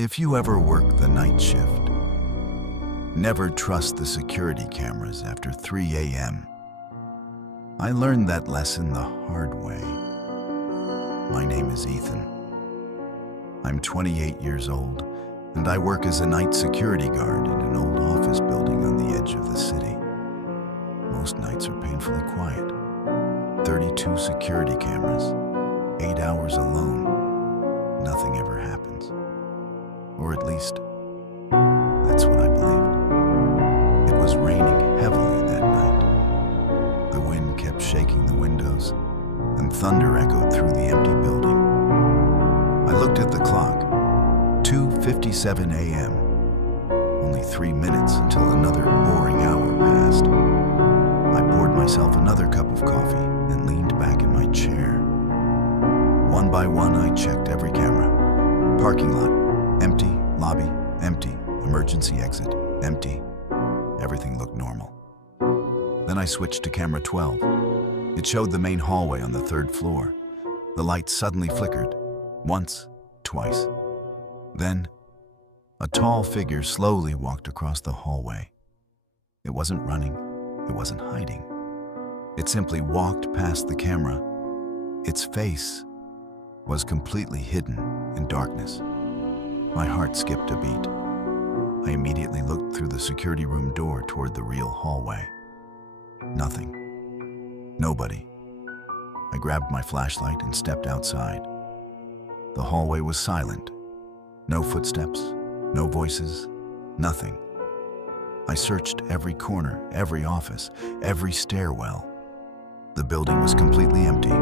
If you ever work the night shift, never trust the security cameras after 3 a.m. I learned that lesson the hard way. My name is Ethan. I'm 28 years old, and I work as a night security guard in an old office building on the edge of the city. Most nights are painfully quiet. 32 security cameras, 8 hours alone. Nothing ever happens. Or at least, that's what I believed. It was raining heavily that night. The wind kept shaking the windows, and thunder echoed through the empty building. I looked at the clock, 2:57 a.m. Only 3 minutes until another boring hour passed. I poured myself another cup of coffee and leaned back in my chair. One by one, I checked every camera. Parking lot, empty. Lobby, empty. Emergency exit, empty. Everything looked normal. Then I switched to camera 12. It showed the main hallway on the 3rd floor. The light suddenly flickered. Once, twice. Then, a tall figure slowly walked across the hallway. It wasn't running. It wasn't hiding. It simply walked past the camera. Its face was completely hidden in darkness. My heart skipped a beat. I immediately looked through the security room door toward the real hallway. Nothing. Nobody. I grabbed my flashlight and stepped outside. The hallway was silent. No footsteps, no voices, nothing. I searched every corner, every office, every stairwell. The building was completely empty.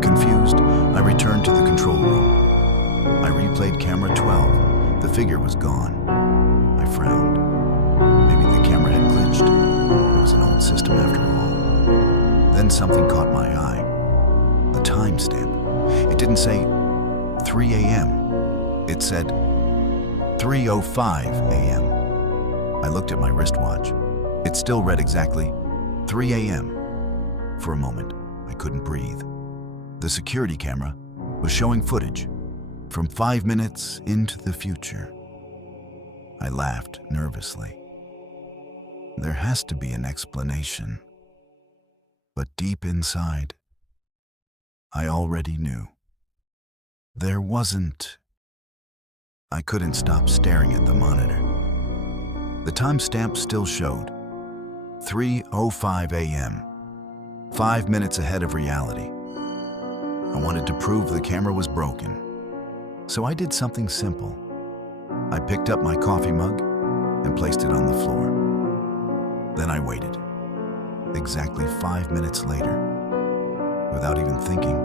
Confused, I returned to the control room. I replayed camera 12. The figure was gone. I frowned. Maybe the camera had glitched. It was an old system after all. Then something caught my eye. The timestamp. It didn't say 3 a.m. It said 3:05 a.m. I looked at my wristwatch. It still read exactly 3 a.m. For a moment, I couldn't breathe. The security camera was showing footage from 5 minutes into the future. I laughed nervously. There has to be an explanation. But deep inside, I already knew. There wasn't. I couldn't stop staring at the monitor. The timestamp still showed 3:05 a.m., 5 minutes ahead of reality. I wanted to prove the camera was broken. So I did something simple. I picked up my coffee mug and placed it on the floor. Then I waited. Exactly 5 minutes later, without even thinking,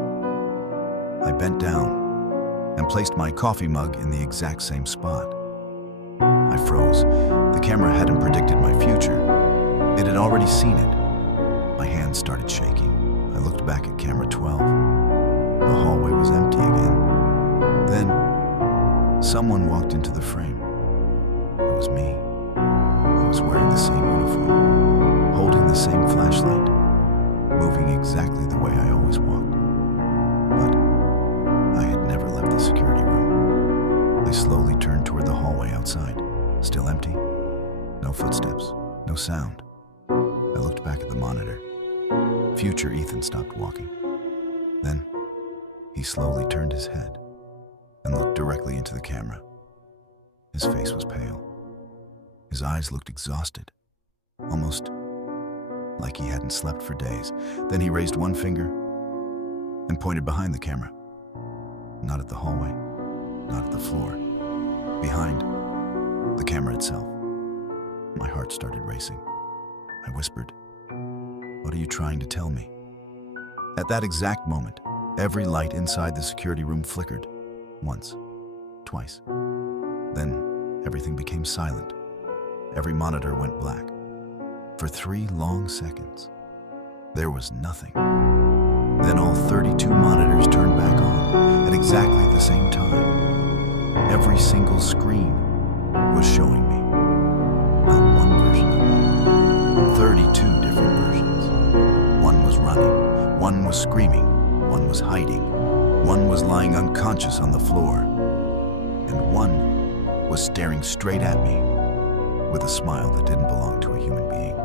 I bent down and placed my coffee mug in the exact same spot. I froze. The camera hadn't predicted my future. It had already seen it. My hands started shaking. I looked back at camera 12. The hallway was empty again. Then, someone walked into the frame. It was me. I was wearing the same uniform, holding the same flashlight, moving exactly the way I always walked. But I had never left the security room. I slowly turned toward the hallway outside, still empty. No footsteps, no sound. I looked back at the monitor. Future Ethan stopped walking. Then, he slowly turned his head and looked directly into the camera. His face was pale. His eyes looked exhausted, almost like he hadn't slept for days. Then he raised one finger and pointed behind the camera. Not at the hallway, not at the floor. Behind the camera itself. My heart started racing. I whispered, "What are you trying to tell me?" At that exact moment, every light inside the security room flickered. Once, twice. Then everything became silent. Every monitor went black. For 3 long seconds, there was nothing. Then all 32 monitors turned back on at exactly the same time. Every single screen was showing me. Not one version of me. 32 different versions. One was running, one was screaming, one was hiding, one was lying unconscious on the floor, and one was staring straight at me with a smile that didn't belong to a human being.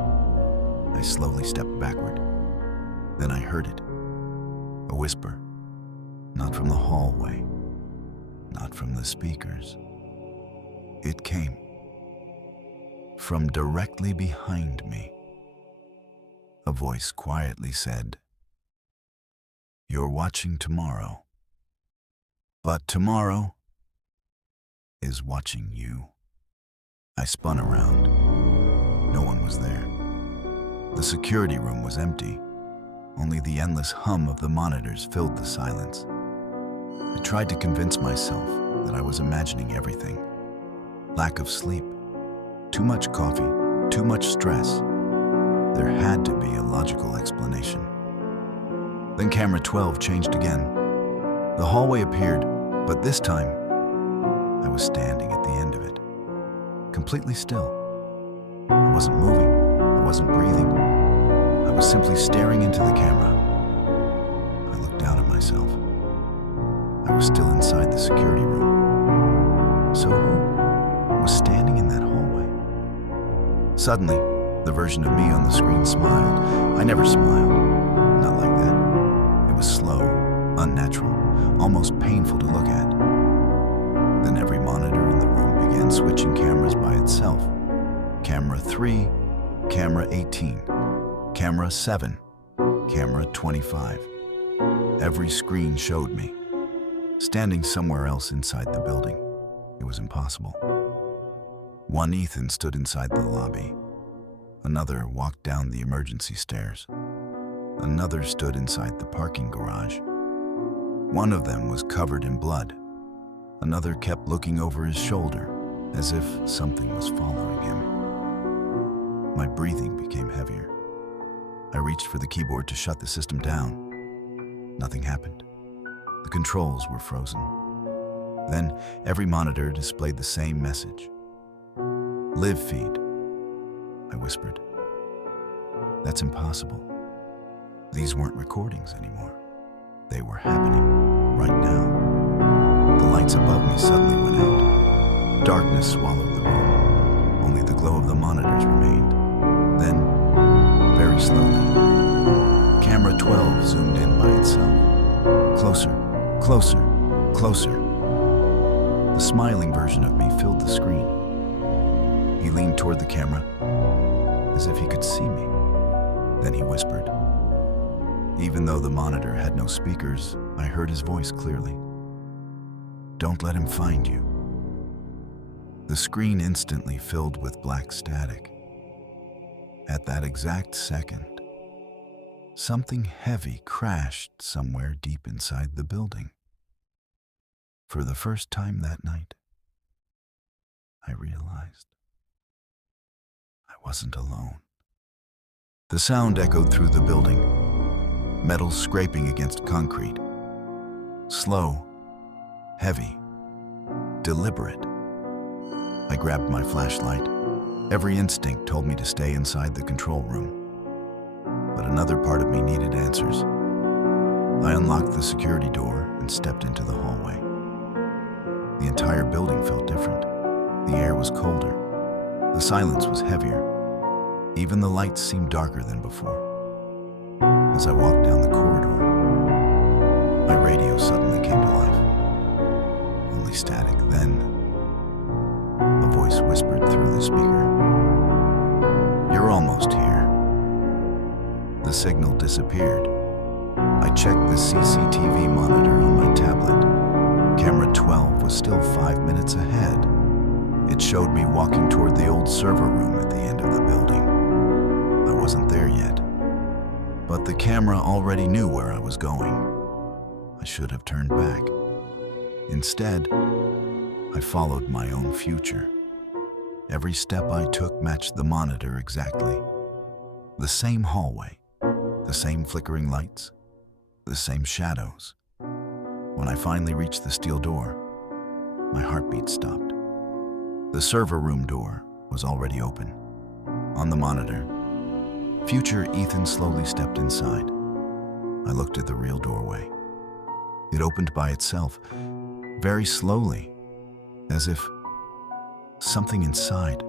I slowly stepped backward. Then I heard it. A whisper. Not from the hallway. Not from the speakers. It came from directly behind me. A voice quietly said, "You're watching tomorrow, but tomorrow is watching you." I spun around. No one was there. The security room was empty. Only the endless hum of the monitors filled the silence. I tried to convince myself that I was imagining everything. Lack of sleep, too much coffee, too much stress. There had to be a logical explanation. Then camera 12 changed again. The hallway appeared, but this time, I was standing at the end of it, completely still. I wasn't moving, I wasn't breathing. I was simply staring into the camera. I looked down at myself. I was still inside the security room. So who was standing in that hallway? Suddenly, the version of me on the screen smiled. I never smiled. Not like that. It was slow, unnatural, almost painful to look at. Then every monitor in the room began switching cameras by itself. Camera 3, camera 18, camera 7, camera 25. Every screen showed me, standing somewhere else inside the building. It was impossible. One Ethan stood inside the lobby. Another walked down the emergency stairs. Another stood inside the parking garage. One of them was covered in blood. Another kept looking over his shoulder, as if something was following him. My breathing became heavier. I reached for the keyboard to shut the system down. Nothing happened. The controls were frozen. Then every monitor displayed the same message. "Live feed," I whispered. "That's impossible." These weren't recordings anymore. They were happening right now. The lights above me suddenly went out. Darkness swallowed the room. Only the glow of the monitors remained. Then, very slowly, camera 12 zoomed in by itself. Closer, closer, closer. The smiling version of me filled the screen. He leaned toward the camera, as if he could see me. Then he whispered. Even though the monitor had no speakers, I heard his voice clearly. "Don't let him find you." The screen instantly filled with black static. At that exact second, something heavy crashed somewhere deep inside the building. For the first time that night, I realized I wasn't alone. The sound echoed through the building, metal scraping against concrete. Slow, heavy, deliberate. I grabbed my flashlight. Every instinct told me to stay inside the control room. But another part of me needed answers. I unlocked the security door and stepped into the hallway. The entire building felt different. The air was colder. The silence was heavier. Even the lights seemed darker than before. As I walked down the corridor, my radio suddenly came to life. Only static. Then, a voice whispered through the speaker. "You're almost here." The signal disappeared. I checked the CCTV monitor on my tablet. Camera 12 was still 5 minutes ahead. It showed me walking toward the old server room at the end of the building. I wasn't there yet, but the camera already knew where I was going. I should have turned back. Instead, I followed my own future. Every step I took matched the monitor exactly. The same hallway, the same flickering lights, the same shadows. When I finally reached the steel door, my heartbeat stopped. The server room door was already open. On the monitor, future Ethan slowly stepped inside. I looked at the real doorway. It opened by itself, very slowly, as if something inside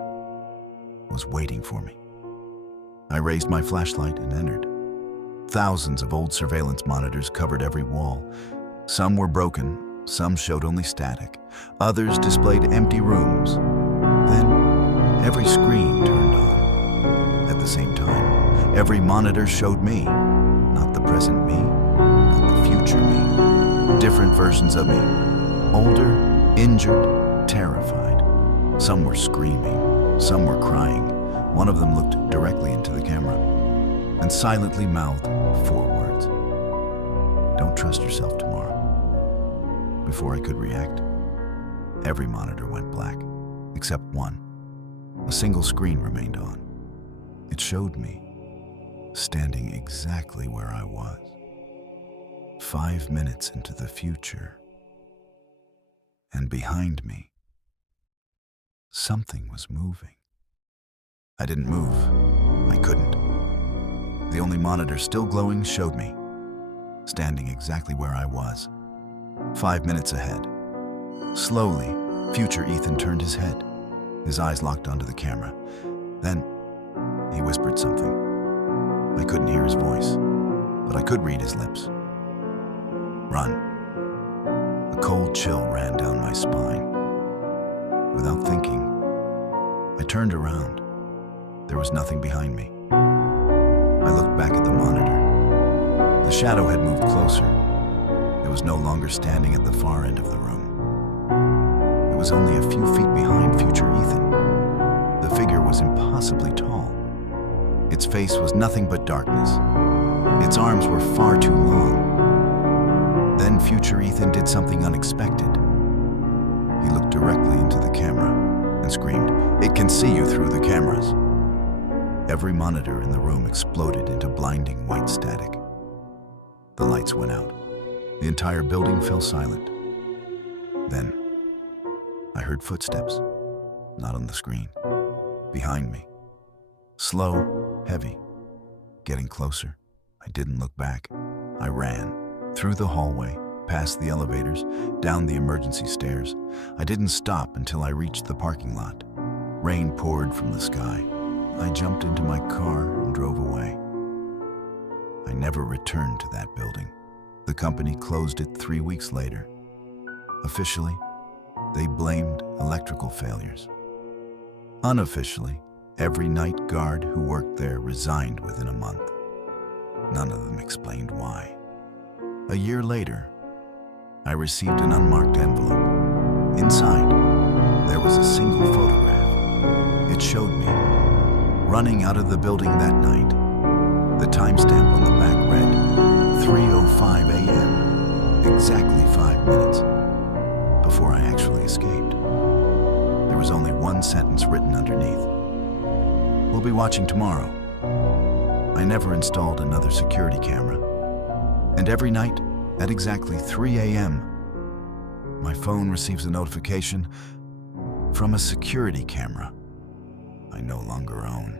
was waiting for me. I raised my flashlight and entered. Thousands of old surveillance monitors covered every wall. Some were broken, some showed only static, others displayed empty rooms. Then, every screen turned on. At the same time, every monitor showed me, not the present me, not the future me. Different versions of me, older, injured, terrified. Some were screaming, some were crying. One of them looked directly into the camera and silently mouthed 4 words. "Don't trust yourself tomorrow." Before I could react, every monitor went black, except one. A single screen remained on. It showed me, standing exactly where I was, 5 minutes into the future. And behind me, something was moving. I didn't move. I couldn't. The only monitor still glowing showed me, standing exactly where I was, 5 minutes ahead. Slowly, future Ethan turned his head, his eyes locked onto the camera. Then, he whispered something. I couldn't hear his voice, but I could read his lips. "Run." A cold chill ran down my spine. Without thinking, I turned around. There was nothing behind me. I looked back at the monitor. The shadow had moved closer. It was no longer standing at the far end of the room. It was only a few feet behind future Ethan. The figure was impossibly tall. Its face was nothing but darkness. Its arms were far too long. Then future Ethan did something unexpected. He looked directly into the camera and screamed, "It can see you through the cameras." Every monitor in the room exploded into blinding white static. The lights went out. The entire building fell silent. Then, I heard footsteps, not on the screen, behind me. Slow, heavy, getting closer. I didn't look back. I ran, through the hallway, past the elevators, down the emergency stairs. I didn't stop until I reached the parking lot. Rain poured from the sky. I jumped into my car and drove away. I never returned to that building. The company closed it 3 weeks later. Officially, they blamed electrical failures. Unofficially, every night guard who worked there resigned within a month. None of them explained why. A year later, I received an unmarked envelope. Inside, there was a single photograph. It showed me, running out of the building that night. The timestamp on the back read 3:05 a.m., exactly 5 minutes before I actually escaped. There was only one sentence written underneath. "We'll be watching tomorrow." I never installed another security camera. And every night, at exactly 3 a.m., my phone receives a notification from a security camera I no longer own.